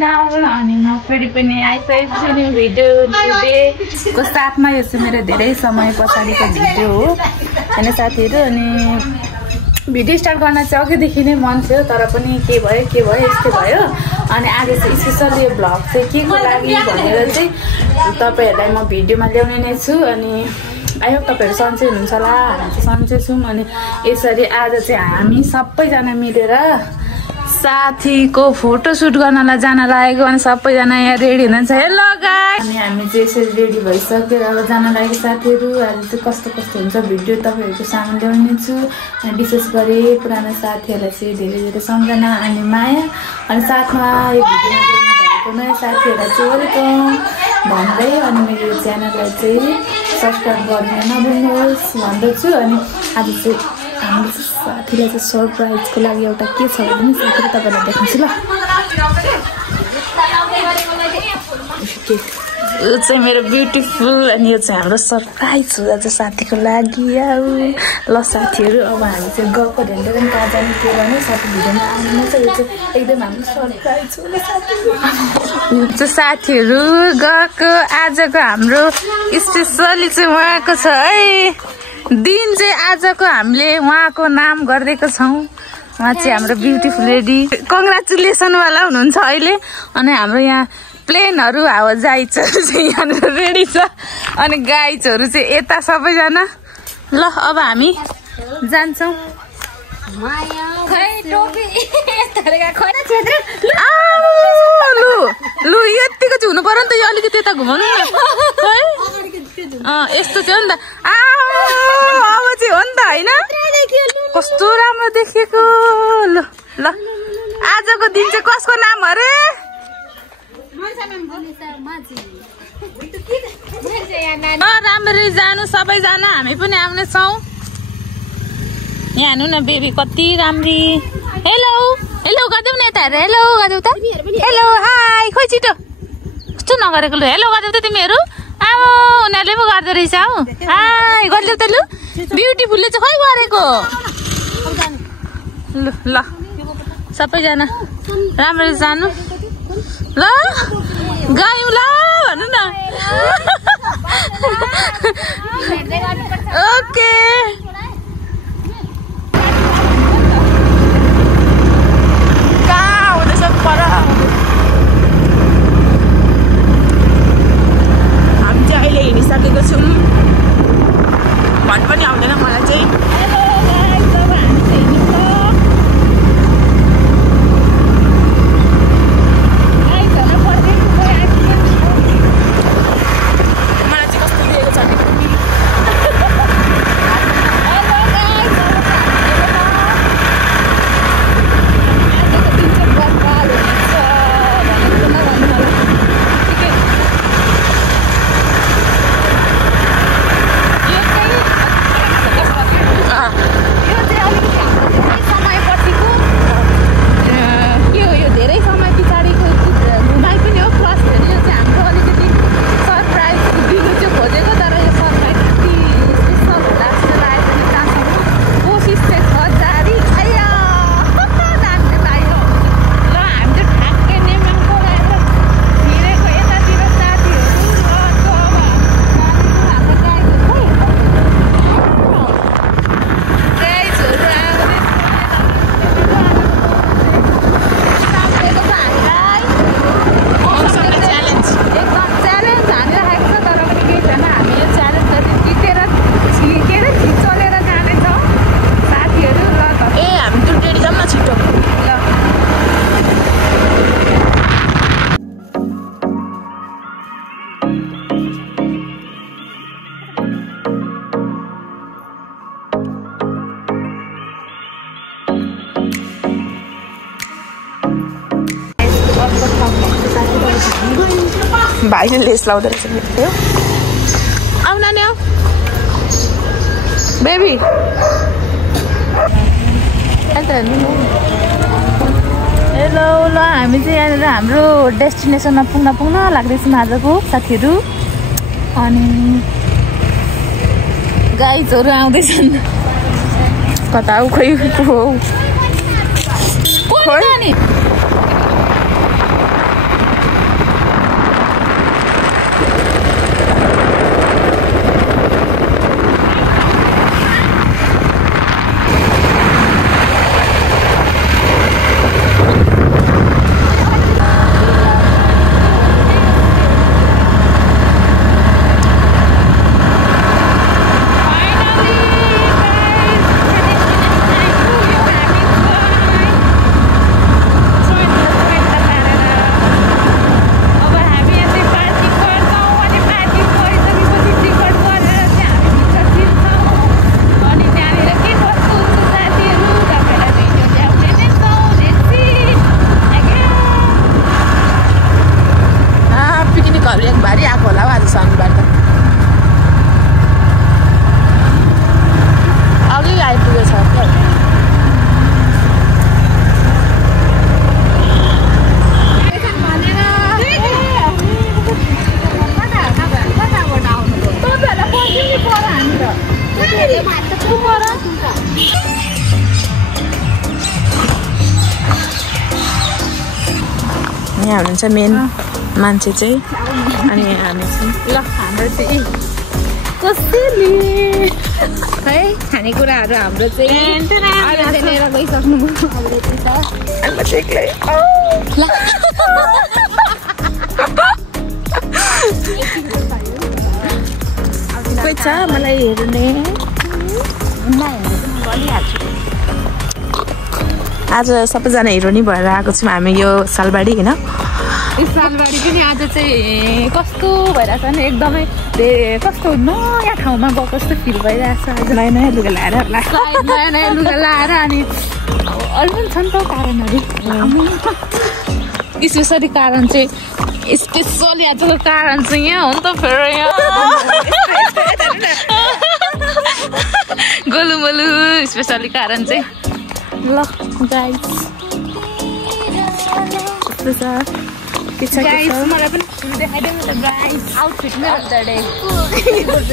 Channel अनि म फेरि पनि आइसकेको छु नि भिडियो को साथमा। यो चाहिँ मेरो धेरै समय पछाडिको भिडियो हो हैन साथीहरु। अनि भिडियो स्टार्ट गर्न चाहिँ अघिदेखि नै मन थियो, तर पनि के भयो यस्तो भयो। अनि आज चाहिँ स्पेशल यो भ्लग चाहिँ के को लागि भनेर चाहिँ तपाईहरुलाई म भिडियोमा ल्याउने नै छु। अनि आई होप तपाईहरु सन्चै हुनुहुन्छ होला, हामी चाहिँ सन्चै छौं। अनि यसरी आज चाहिँ हामी सबैजना मिलेर साथीको फोटो सुट गर्नलाई जान लागेको। अनि सबैजना यहाँ रेडी हुनुहुन्छ। हेलो गाइस, अनि हामी चाहिँ यसरी रेडी भइसकेर अब जान लागेको साथीहरु। आज चाहिँ कस्तो कस्तो हुन्छ भिडियो तपाईहरुको सामु ल्याउने छु। अनि विशेष गरी पुरानो साथीहरुलाई चाहिँ धेरै सम्झना अनि माया। अनि साथमा यो भिडियोमा देख्नुभएको नयाँ साथीहरुलाई चाहिँ वेलकम भन्दै अनि मेरो च्यानललाई चाहिँ सब्स्क्राइब गर्न नभुल्नुहोस् भन्दछु। अनि आज चाहिँ हामीले साथीलाई चाहिँ सरप्राइजको लागि एउटा के छ भने साथीले तपाईलाई देखाउँछु ल। यो चाहिँ मेरो ब्युटिफुल अनि यो चाहिँ हाम्रो सरप्राइज हो आज साथीको लागि। ल साथीहरु अब हामी चाहिँ गएको ढेल्दै पनि कहाँ जाने के गर्ने साथी भिडियोमा आउनुहुन्छ। यो चाहिँ एकदम हाम्रो सरप्राइज हो साथीहरु। यो चाहिँ साथीहरु गएको आजको हाम्रो स्पेशली चाहिँ उहाँको छ है दिन चाहिँ आजको हामीले उहाँको नाम गरिदिएको छौं। उहाँ चाहिँ हाम्रो ब्युटिफुल लेडी कंग्रेचुलेसन वाला हुनुहुन्छ अहिले। अनि हाम्रो यहाँ प्लेनहरु हवाईजहाजहरु चाहिँ यहाँ रेडी छ। अनि गाइजहरु चाहिँ यता सबैजना। ल अब हामी जान्छौं। लु यतिको चाहिँ हुनु पर्यो नि त, यो अलिकति यता घुमाउनु न। यस्तो चाहिँ हो नि त। अब चाहिँ हो नि त हैन, कस्तो राम्रो देखेको। ल ल आजको दिन चाहिँ कसको नाम अरे? राम्ररी जानु सबैजना, हामी पनि आउने छौं। यहाँ हेर्नु न बेबी कति राम्री। हेलो हेलो गर्दै न यता हेर। हेलो गर्दै त। हेलो हाई खोइ छिटो कस्तो नगरेको। लु हेलो गर्दै त तिमीहरू। अब उनीहरूले पो गर्दो रहेछ हौ। हाई गर्दै त। लु ब्युटिफुलले चाहिँ खोइ गरेको। लु ल सबैजना राम्ररी जानु ल। गयौँ ल भन्नु न। ओके कहाँ हुँदैछ पर। हामी चाहिँ अहिले हिँडिसकेको छौँ। भन पनि आउँदैन मलाई चाहिँ। भाइले लेस लाउँदो रहेछ मेरो। आउ नानी आउ बेबी। हेलो ल हामी चाहिँ यहाँनिर हाम्रो डेस्टिनेसनमा पुग्न लाग्दैछौँ आजको साथीहरू। अनि गाइजहरु आउँदैछन् कता हो खोइ को नानी। यहाँ हुनुहुन्छ मेन मान्छे चाहिँ अनि हामी ल हाम्रो चाहिँ कसैले है खानेकुराहरू हाम्रो चाहिँ लिएर गइसक्नु कोही छ मलाई हेर्ने आज सबैजना हिरोनी भएर आएको छौँ हामी यो सालबारी होइन सालबारी पनि आज चाहिँ कस्तो भइरहेछ नि एकदमै कस्तो नयाँ ठाउँमा गएको जस्तो फिल भइरहेछ नयाँ नयाँ लुगा लाएर होला नयाँ नयाँ लुगा लाएर अनि अरू पनि छ नि त कारणहरू स्पेसली कारण चाहिँ स्पेसली आजको कारण चाहिँ यहाँ हो नि त फेरि यहाँ गोलु मोलु स्पेसली कारण चाहिँ ल गाइस मलाई पनि देखाइदिनु त गाइस आउटफिट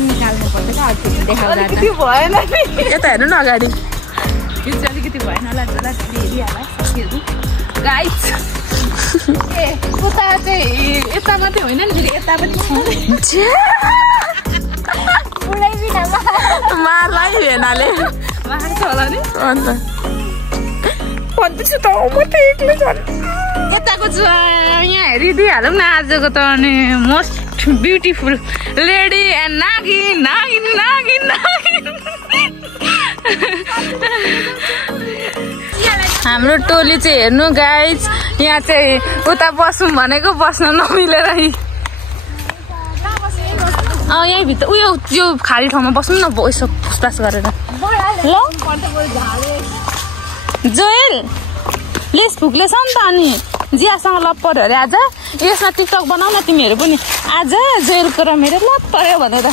निकाल्नु पर्छ आउटफिट देखाउँदा भएन यता हेर्नु न अगाडि यो चाहिँ अलिकति भएन होला हेरिहाल्ला साथीहरू गाइस ए उता चाहिँ यता मात्रै होइन नि फेरि यता पनि मार्ला भेनाले मार्छ होला नि अन्त भन्दैछु त म त एक्लै झन् यताको चाहिँ यहाँ हेरिदिइहालौँ न आजको त अनि मोस्ट ब्युटिफुल लेडी एन्ड नागिन नागिन नागिन नागिन हाम्रो टोली चाहिँ हेर्नु गाइज यहाँ चाहिँ उता बसौँ भनेको बस्न नमिलेर यहीँभित्र उयो यो खाली ठाउँमा बसौँ न यसो फुसफास गरेर ल जोएल लेस फुक्लेछ नि त अनि जियासँग लप्पर अरे आज यसमा टिकटक बनाऊ न तिमीहरू पनि आज जोएलको र मेरो लप्पर्यो भनेर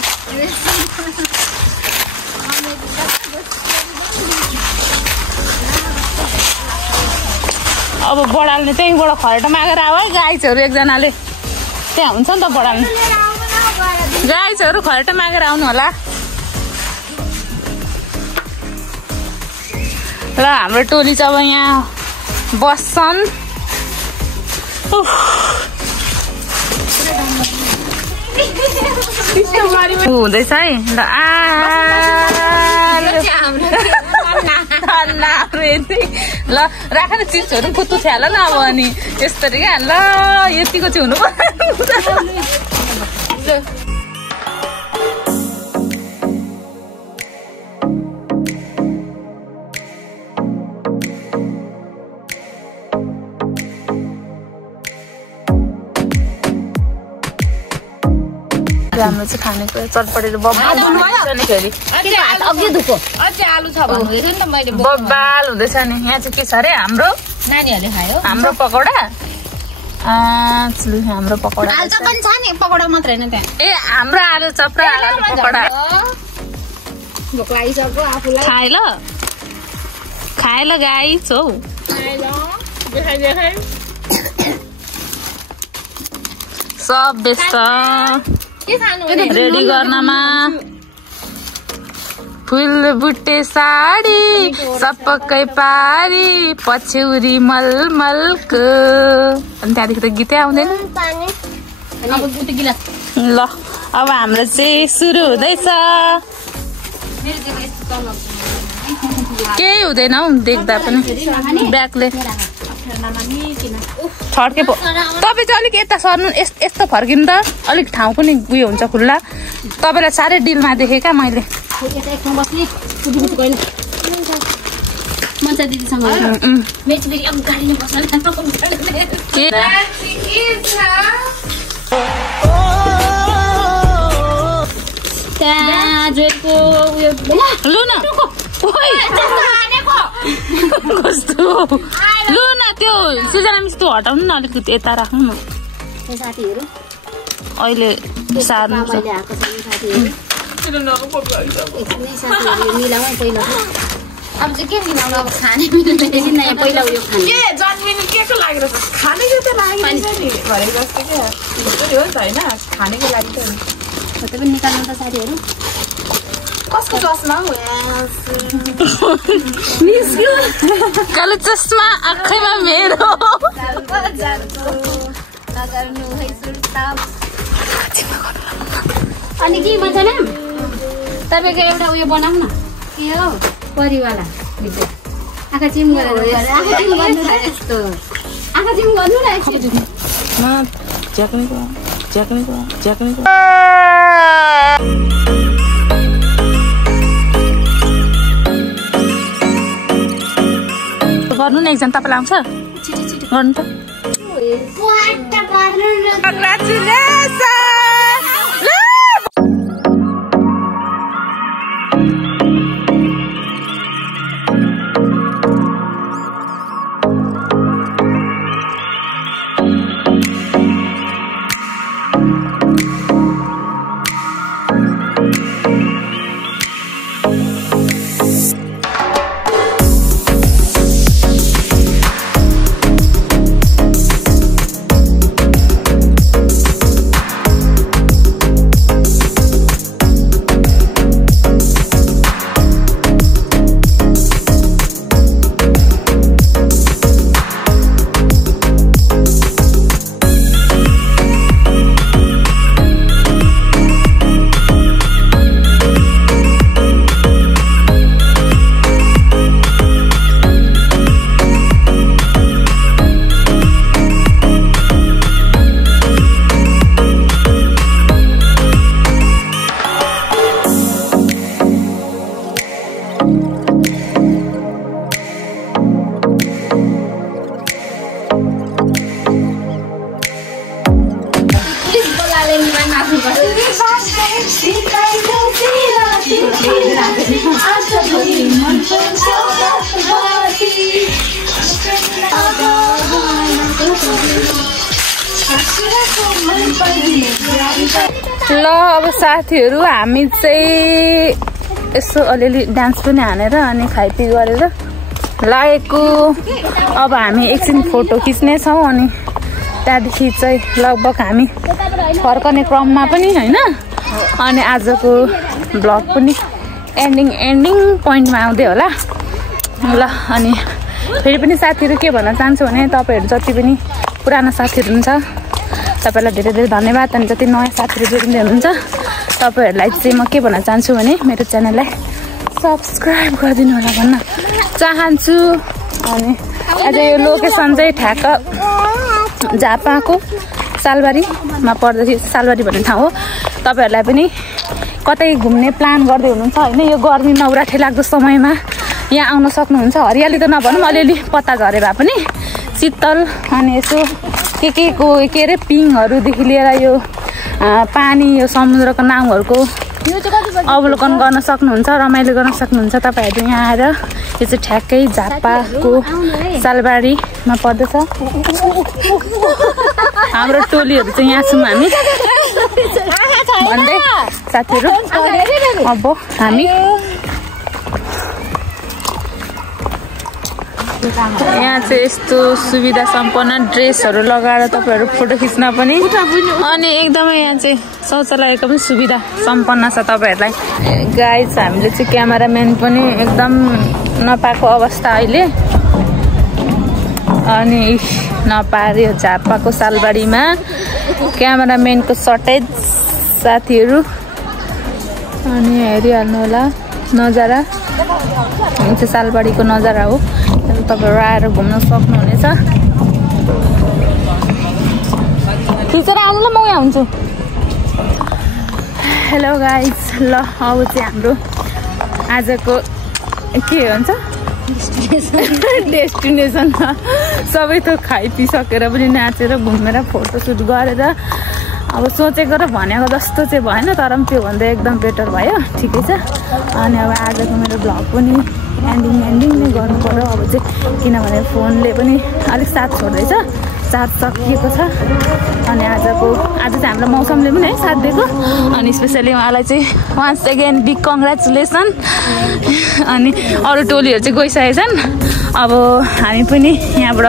अब बडाल्ने त्यहीँबाट खरेट मागेर आऊ है गाइजहरू एकजनाले त्यहाँ हुन्छ नि त बडाल्ने गाइजहरू खरेट मागेर आउनु होला ल हाम्रो टोली चाहिँ अब यहाँ बस्छन् हुँदैछ है ल ल राख न चिप्सहरू पनि कुत्तु छ्याल न अब अनि यसरी क्या ल यतिको चाहिँ हुनु पर्यो हाम्रो चाहिँ खानेको चटपटेर बब्बाल बब्बाल हुँदैछ नि यहाँ चाहिँ के छ अरे हाम्रो नानीहरूले खायो हाम्रो पकौडा हाम्रो पकौडा आलु चप पनि छ नि पकौडा मात्र हैन त्यहाँ ए हाम्रो आलु चप र आलु पकौडा भोक लागिसक्यो आफूलाई खाए ल गाइस हौ सब व्यस्त रेडी गर्नमा फुल बुट्टे साडी सपक्कै पारी पछ्यौरी मलमलको अनि त्यहाँदेखि त गीतै आउँदैन ल अब हाम्रो चाहिँ सुरु हुँदैछ केही हुँदैन हौ देख्दा पनि ब्यागले छड्के पो तपाईँ चाहिँ अलिक यता सर्नु यस्तो फर्किनु त अलिक ठाउँ पनि उयो हुन्छ खुल्ला तपाईँलाई साह्रै डिलमा देखेँ क्या मैले लु न कस्तो लु न त्यो सुजना मिस त्यो हटाउनु न अलिकति यता राख्नु न अहिले सार्नु अब चाहिँ के मिलाउनु अब खाने मिल्दैन पहिला उयो खाने के जन्मिनु के को लागि रहेछ खानेको त लागि नि घरे जस्तो के हो नि त हैन खानेको लागि त फोटो पनि निकाल्नु त साथीहरु कसको चस्मा कालो चस्मा आँखैमा मेरो अनि के भन्छ म्याम तपाईँको एउटा उयो बनाऊ न के हो परिवाला आँखा चिम गरेर आँखा चिम गर्नु र यस्तो आँखा चिम गर्नु र गर्नु न एकजना तपाईँलाई आउँछ गर्नु त ल अब साथीहरू हामी चाहिँ यसो अलिअलि डान्स पनि हानेर अनि खाइपी गरेर लागेको। अब हामी एकछिन फोटो खिच्नेछौँ अनि त्यहाँदेखि चाहिँ लगभग हामी फर्कने क्रममा पनि होइन। अनि आजको ब्लग पनि एन्डिङ पोइन्टमा आउँदै होला ल। अनि फेरि पनि साथीहरू के भन्न चाहन्छु भने तपाईँहरू जति पनि पुरानो साथीहरू हुन्छ तपाईँलाई धेरै धेरै धन्यवाद। अनि जति नयाँ साथीहरू जोडिँदै हुनुहुन्छ तपाईँहरूलाई चाहिँ म के भन्न चाहन्छु भने मेरो च्यानललाई सब्सक्राइब गरिदिनु होला भन्न चाहन्छु। अनि आज यो लोकेसन चाहिँ ठ्याक्क झापाको सालबारीमा पर्दछ। सालबारी भन्ने ठाउँ हो। तपाईँहरूलाई पनि कतै घुम्ने प्लान गर्दै हुनुहुन्छ होइन, यो गर्मी नौराठे लाग्दो समयमा यहाँ आउन सक्नुहुन्छ। हरियाली त नभनौँ, अलिअलि पत्ता झरे भए पनि शीतल अनि यसो के अरे पिङहरूदेखि लिएर यो पानी यो समुद्रको नाउँहरूको अवलोकन गर्न सक्नुहुन्छ, रमाइलो गर्न सक्नुहुन्छ तपाईँहरू यहाँ आएर। यो चाहिँ ठ्याक्कै झापाको सालबारीमा पर्दछ। हाम्रो टोलीहरू चाहिँ यहाँ छौँ हामी भन्दै साथीहरू। अब हामी यहाँ चाहिँ यस्तो सुविधा सम्पन्न ड्रेसहरू लगाएर तपाईँहरू फोटो खिच्न पनि अनि एकदमै यहाँ चाहिँ शौचालयको पनि सुविधा सम्पन्न छ तपाईँहरूलाई। गाइस हामीले चाहिँ क्यामेराम्यान पनि एकदम नपाएको अवस्था अहिले। अनि नपार्यो झापाको सालबारीमा क्यामेराम्यानको सर्टेज साथीहरू। अनि हेरिहाल्नु होला नजारा, यो चाहिँ सालबारीको नजारा हो। तपाईँहरू आएर घुम्न सक्नुहुनेछ। खिचेर आउनु ल, म यहाँ हुन्छु। हेलो गाइज, ल अब चाहिँ हाम्रो आजको के भन्छ डेस्टिनेसन सबै थोक खाइपिसकेर पनि नाचेर घुमेर फोटोसुट गरेर अब सोचेको र भनेको जस्तो चाहिँ भएन, तर पनि त्योभन्दा एकदम बेटर भयो, ठिकै छ। अनि अब आजको मेरो भ्लग पनि एन्डिङ नै गर्नु पर्यो अब चाहिँ, किनभने फोनले पनि अलिक साथ छोड्दैछ, चार्ज सकिएको छ। अनि आज चाहिँ हाम्रो मौसमले पनि है साथ दिएको। अनि स्पेसली उहाँलाई चाहिँ वान्स अगेन बिग कङ्ग्रेचुलेसन। अनि अरू टोलीहरू चाहिँ गइसकेछन्। अब हामी पनि यहाँबाट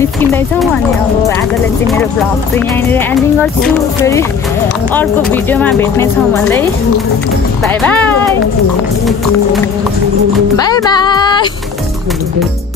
निस्किँदैछौँ अनि अब आजलाई चाहिँ मेरो भ्लग चाहिँ यहाँनिर एन्डिङ गर्छु। फेरि अर्को भिडियोमा भेट्नेछौँ भन्दै बाई बाई बाई बाई।